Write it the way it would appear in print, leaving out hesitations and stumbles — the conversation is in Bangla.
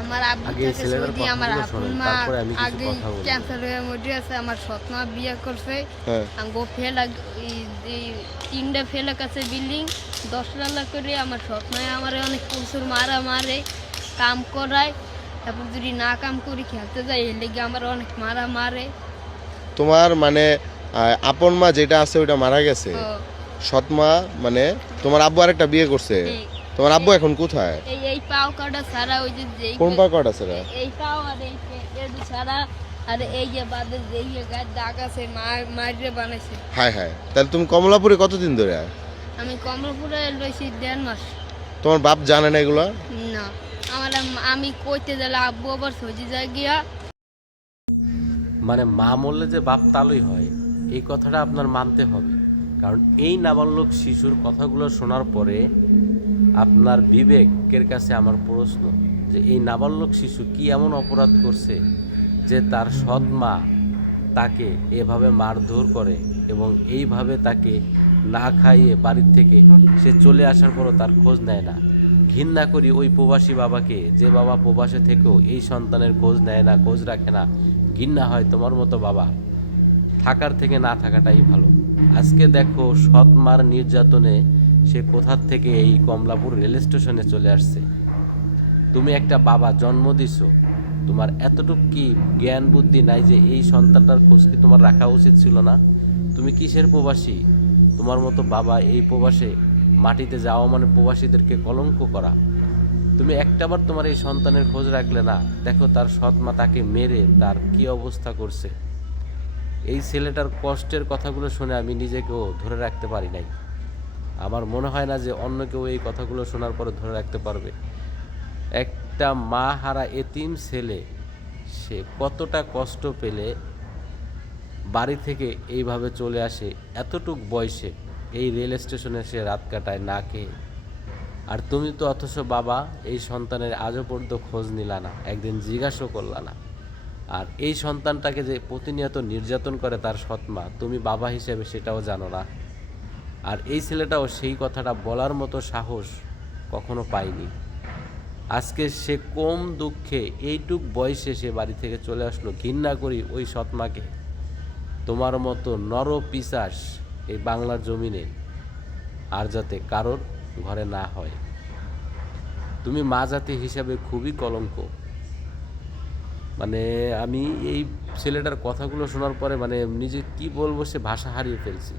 আমার আব্বু আগে এই থেকে ছেলেটার সৌদি, আমার কথাগুলো আপন শোনেন, মা তারপরে আমি কিছু আগে কথা বলবো। ক্যান্সার হয়ে মরে আছে। আমার সৎ মা বিয়ে করছে, হ্যাঁ, গো ফেল এই 3টা ফেলে কাছে বিল্ডিং 10 লাখ করে। আমার সৎ মা আমার অনেক প্রচুর মারে, কাম করায়। তারপর যদি না কাম করি খেলতে যাই, এর লেগে আমার অনেক মারে। তোমার মানে আপন মা যেটা আছে ওইটা মারা গেছে। ও, সৎ মা মানে তোমার আব্বু আরেকটা বিয়ে করছে। এই- তোমার আব্বু এখন কোথায়? এই পাও কাটা ছাড়া ওই যে কোন পাকট আছে রে? এই পাও আর এই ছাড়া আর এই যে বাদে যে গাছ দাগ আছে মাইরে বানাইছে। হায় হায়, তাহলে তুমি কমলাপুরে কতদিন ধরে? আমি কমলাপুরে রয়েছি 1.5 মাস। তোমার বাপ জানে না এগুলো? না, আমি কইতে গেলে আব্বু আবার সজি যায় গিয়া। মানে মা মরলে যে বাপ তালুই হয়, এই কথাটা আপনার মানতে হবে। কারণ এই নাবালক শিশুর কথাগুলো শোনার পরে আপনার বিবেকের কাছে আমার প্রশ্ন যে এই নাবালক শিশু কি এমন অপরাধ করছে যে তার সৎ মা তাকে এভাবে মারধর করে এবং এইভাবে তাকে না খাইয়ে বাড়ির থেকে সে চলে আসার পরও তার খোঁজ নেয় না। ঘৃণা করি ওই প্রবাসী বাবাকে, যে বাবা প্রবাসে থেকেও এই সন্তানের খোঁজ নেয় না, খোঁজ রাখে না। ঘৃণা হয় তোমার মতো বাবা থাকার থেকে না থাকাটাই ভালো। আজকে দেখো সৎ মার নির্যাতনে সে কোথার থেকে এই কমলাপুর রেল স্টেশনে চলে আসছে। তুমি একটা বাবা জন্ম দিছো, তোমার এতটুকু কি জ্ঞান বুদ্ধি নাই যে এই সন্তানটার খোঁজ কি তোমার রাখা উচিত ছিল না? তুমি কিসের প্রবাসী? তোমার মতো বাবা এই প্রবাসে মাটিতে যাওয়া মানে প্রবাসীদেরকে কলঙ্ক করা। তুমি একটাবার তোমার এই সন্তানের খোঁজ রাখলে না। দেখো তার সৎ মা তাকে মেরে তার কি অবস্থা করছে। এই ছেলেটার কষ্টের কথাগুলো শুনে আমি নিজেকেও ধরে রাখতে পারি নাই। আমার মনে হয় না যে অন্য কেউ এই কথাগুলো শোনার পরে ধরে রাখতে পারবে। একটা মা হারা এতিম ছেলে সে কতটা কষ্ট পেলে বাড়ি থেকে এইভাবে চলে আসে এতটুক বয়সে, এই রেল স্টেশনে সে রাত কাটায় না খেয়ে। আর তুমি তো অথচ বাবা এই সন্তানের আজও পর্যন্ত খোঁজ নিলা না, একদিন জিজ্ঞাসাও করলা না। আর এই সন্তানটাকে যে প্রতিনিয়ত নির্যাতন করে তার সৎ মা, তুমি বাবা হিসেবে সেটাও জানো না। আর এই ছেলেটাও সেই কথাটা বলার মতো সাহস কখনো পায়নি। আজকে সে কম দুঃখে এইটুক বয়সে সে বাড়ি থেকে চলে আসলো। ঘৃণা করি ওই সৎমাকে। তোমার মতো নর পিশাচ এই বাংলার জমিনে আর যাতে কারোর ঘরে না হয়। তুমি মা জাতি হিসাবে খুবই কলঙ্ক। আমি এই ছেলেটার কথাগুলো শোনার পরে নিজে কি বলবো সে ভাষা হারিয়ে ফেলছি।